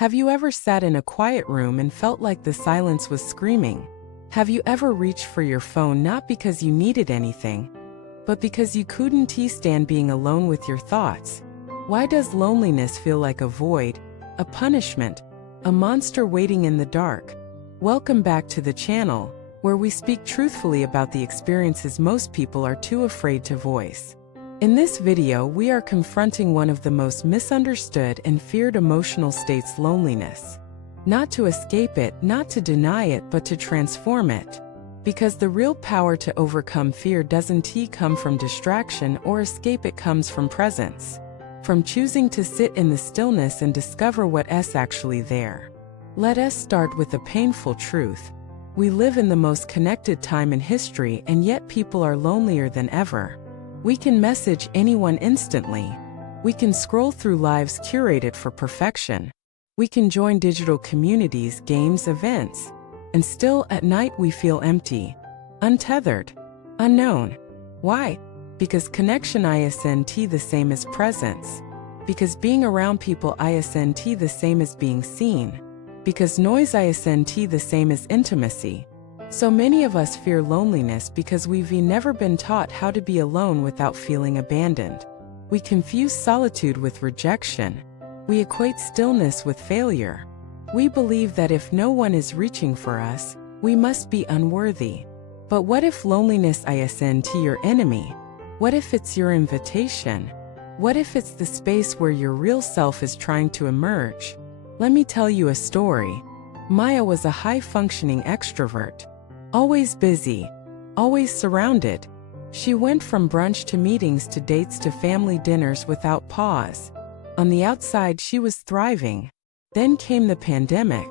Have you ever sat in a quiet room and felt like the silence was screaming? Have you ever reached for your phone not because you needed anything, but because you couldn't stand being alone with your thoughts? Why does loneliness feel like a void, a punishment, a monster waiting in the dark? Welcome back to the channel, where we speak truthfully about the experiences most people are too afraid to voice. In this video, we are confronting one of the most misunderstood and feared emotional states: loneliness. Not to escape it, not to deny it, but to transform it. Because the real power to overcome fear doesn't come from distraction or escape, it comes from presence. From choosing to sit in the stillness and discover what's actually there. Let us start with a painful truth. We live in the most connected time in history, and yet people are lonelier than ever. We can message anyone instantly. We can scroll through lives curated for perfection. We can join digital communities, games, events. And still, at night we feel empty, untethered, unknown. Why? Because connection isn't the same as presence. Because being around people isn't the same as being seen. Because noise isn't the same as intimacy. So many of us fear loneliness because we've never been taught how to be alone without feeling abandoned. We confuse solitude with rejection. We equate stillness with failure. We believe that if no one is reaching for us, we must be unworthy. But what if loneliness isn't your enemy? What if it's your invitation? What if it's the space where your real self is trying to emerge? Let me tell you a story. Maya was a high-functioning extrovert. Always busy, always surrounded. She went from brunch to meetings to dates to family dinners without pause. On the outside, she was thriving. Then came the pandemic.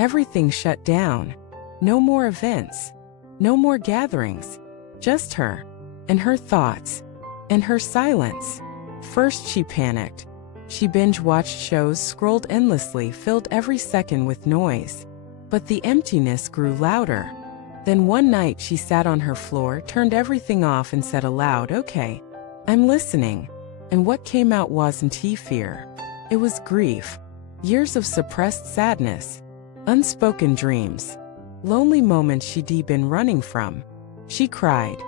Everything shut down. No more events. No more gatherings. Just her. And her thoughts. And her silence. First she panicked. She binge-watched shows, scrolled endlessly, filled every second with noise. But the emptiness grew louder. Then one night she sat on her floor, turned everything off and said aloud, "Okay, I'm listening." And what came out wasn't fear. It was grief. Years of suppressed sadness. Unspoken dreams. Lonely moments she'd been running from. She cried.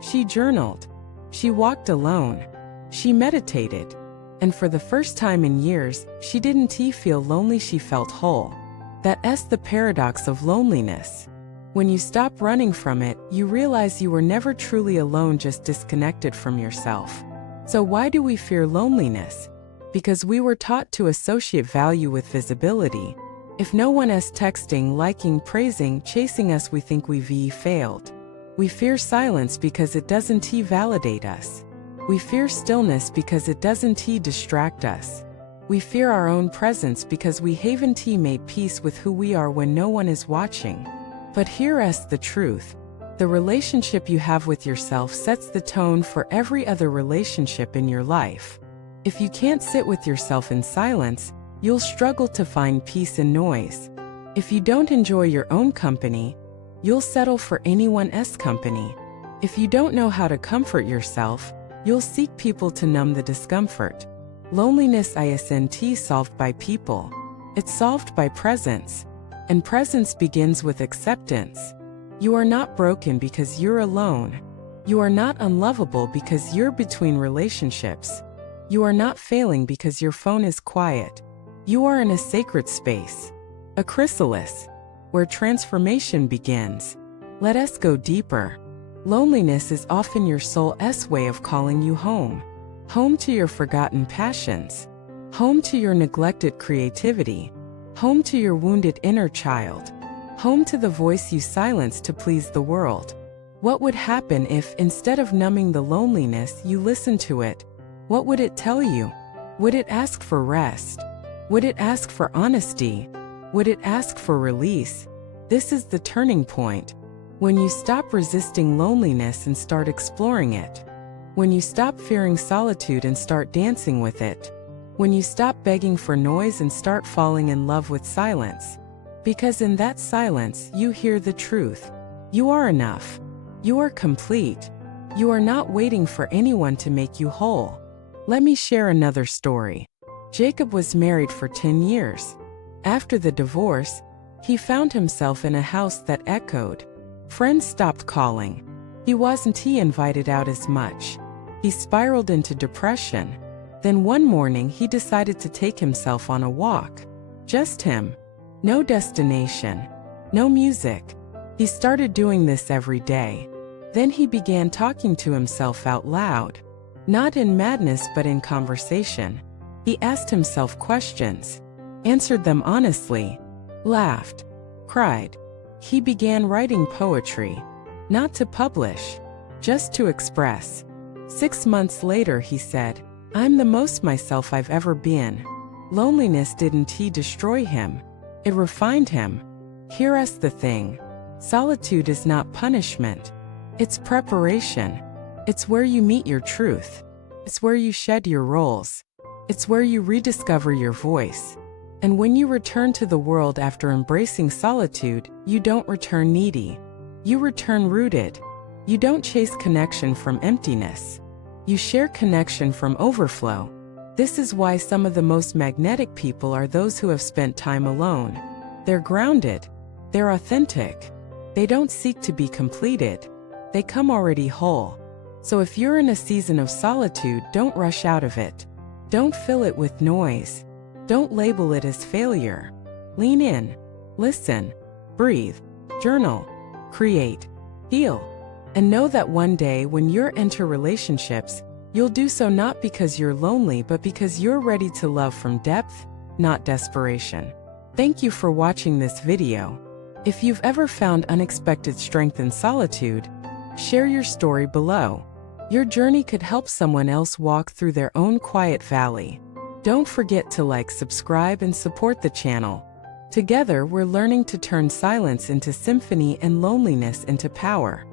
She journaled. She walked alone. She meditated. And for the first time in years, she didn't feel lonely, she felt whole. That's the paradox of loneliness. When you stop running from it, you realize you were never truly alone, just disconnected from yourself. So why do we fear loneliness? Because we were taught to associate value with visibility. If no one is texting, liking, praising, chasing us, we think we've failed. We fear silence because it doesn't validate us. We fear stillness because it doesn't distract us. We fear our own presence because we haven't made peace with who we are when no one is watching. But here's the truth. The relationship you have with yourself sets the tone for every other relationship in your life. If you can't sit with yourself in silence, you'll struggle to find peace in noise. If you don't enjoy your own company, you'll settle for anyone else's company. If you don't know how to comfort yourself, you'll seek people to numb the discomfort. Loneliness isn't solved by people. It's solved by presence. And presence begins with acceptance. You are not broken because you're alone. You are not unlovable because you're between relationships. You are not failing because your phone is quiet. You are in a sacred space, a chrysalis, where transformation begins. Let us go deeper. Loneliness is often your soul's way of calling you home. Home to your forgotten passions. Home to your neglected creativity. Home to your wounded inner child. Home to the voice you silenced to please the world. What would happen if, instead of numbing the loneliness, you listened to it? What would it tell you? Would it ask for rest? Would it ask for honesty? Would it ask for release? This is the turning point. When you stop resisting loneliness and start exploring it. When you stop fearing solitude and start dancing with it. When you stop begging for noise and start falling in love with silence. Because in that silence, you hear the truth. You are enough. You are complete. You are not waiting for anyone to make you whole. Let me share another story. Jacob was married for 10 years. After the divorce, he found himself in a house that echoed. Friends stopped calling. He wasn't invited out as much. He spiraled into depression. Then one morning he decided to take himself on a walk. Just him. No destination. No music. He started doing this every day. Then he began talking to himself out loud. Not in madness but in conversation. He asked himself questions. Answered them honestly. Laughed. Cried. He began writing poetry. Not to publish. Just to express. 6 months later he said, "I'm the most myself I've ever been." Loneliness didn't destroy him. It refined him. Here's the thing. Solitude is not punishment. It's preparation. It's where you meet your truth. It's where you shed your roles. It's where you rediscover your voice. And when you return to the world after embracing solitude, you don't return needy. You return rooted. You don't chase connection from emptiness. You share connection from overflow. This is why some of the most magnetic people are those who have spent time alone. They're grounded. They're authentic. They don't seek to be completed. They come already whole. So if you're in a season of solitude, don't rush out of it. Don't fill it with noise. Don't label it as failure. Lean in. Listen. Breathe. Journal. Create. Heal. And know that one day when you enter relationships, you'll do so not because you're lonely but because you're ready to love from depth, not desperation. Thank you for watching this video. If you've ever found unexpected strength in solitude, share your story below. Your journey could help someone else walk through their own quiet valley. Don't forget to like, subscribe, and support the channel. Together, we're learning to turn silence into symphony and loneliness into power.